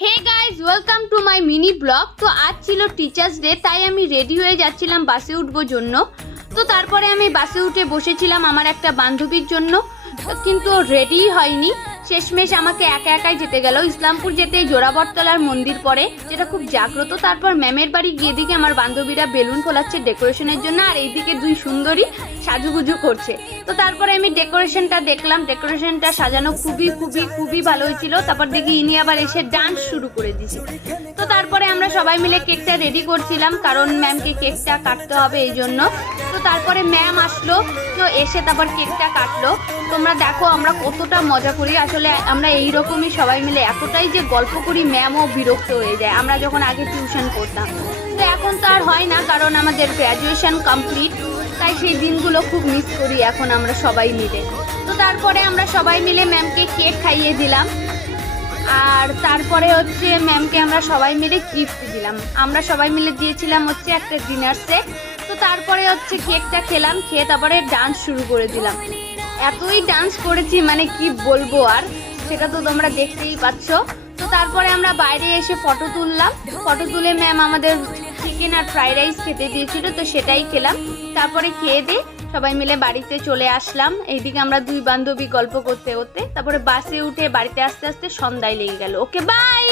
Hey guys welcome to my mini blog. তো আজ ছিল টিচার্স ডে, তাই আমি রেডি হয়ে যাচ্ছিলাম বাসে উঠবো জন্য। তো তারপরে আমি বাসে উঠে বসেছিলাম আমার একটা বান্ধবীর জন্য, কিন্তু রেডি হয়নি। শেষমেশ আমাকে একা একাই যেতে গেল। ইসলামপুর যেতে জোড়াবটতলার মন্দির পড়ে, যেটা খুব জাগ্রত। তারপর ম্যামের বাড়ি গিয়ে দিকে আমার বান্ধবীরা বেলুন ফোলাচ্ছে ডেকোরেশনের জন্য, আর এইদিকে দুই সুন্দরী সাজুগুজু করছে। তো তারপরে আমি ডেকোরেশনটা দেখলাম, ডেকোরেশনটা সাজানো খুবই খুবই খুবই ভালো হয়েছিল। তারপর দেখি ইনি আবার এসে ডান্স শুরু করে দিয়েছে। তো তারপরে আমরা সবাই মিলে কেকটা রেডি করছিলাম, কারণ ম্যামকে কেকটা কাটতে হবে এই জন্য। তো তারপরে ম্যাম আসলো, তো এসে তারপর কেকটা কাটলো। তোমরা দেখো আমরা কতটা মজা করি। আসলে আমরা এইরকমই সবাই মিলে এতটাই যে গল্প করি, ম্যামও বিরক্ত হয়ে যায়। আমরা যখন আগে টিউশন করতাম, তো এখন তো আর হয় না, কারণ আমাদের গ্র্যাজুয়েশন কমপ্লিট, তাই সেই দিনগুলো খুব মিস করি এখন আমরা সবাই মিলে। তো তারপরে আমরা সবাই মিলে ম্যামকে কেক খাইয়ে দিলাম, আর তারপরে হচ্ছে ম্যামকে আমরা সবাই মিলে গিফট দিলাম। আমরা সবাই মিলে দিয়েছিলাম হচ্ছে একটা ডিনার সেট। তো তারপরে হচ্ছে কেকটা খেলাম, খেয়ে তারপরে ডান্স শুরু করে দিলাম। এতই ডান্স করেছি মানে কি বলবো, আর সেটা তো তোমরা দেখতেই পাচ্ছ। তো তারপরে আমরা বাইরে এসে ফটো তুললাম। ফটো তুলে ম্যাম আমাদের চিকেন আর ফ্রাইড রাইস খেতে দিয়েছিল, তো সেটাই খেলাম। তারপরে খেয়ে দিয়ে সবাই মিলে বাড়িতে চলে আসলাম। এইদিকে আমরা দুই বান্ধবী গল্প করতে করতে তারপরে বাসে উঠে বাড়িতে আস্তে আস্তে সন্ধ্যায় লেগে গেল। Okay bye.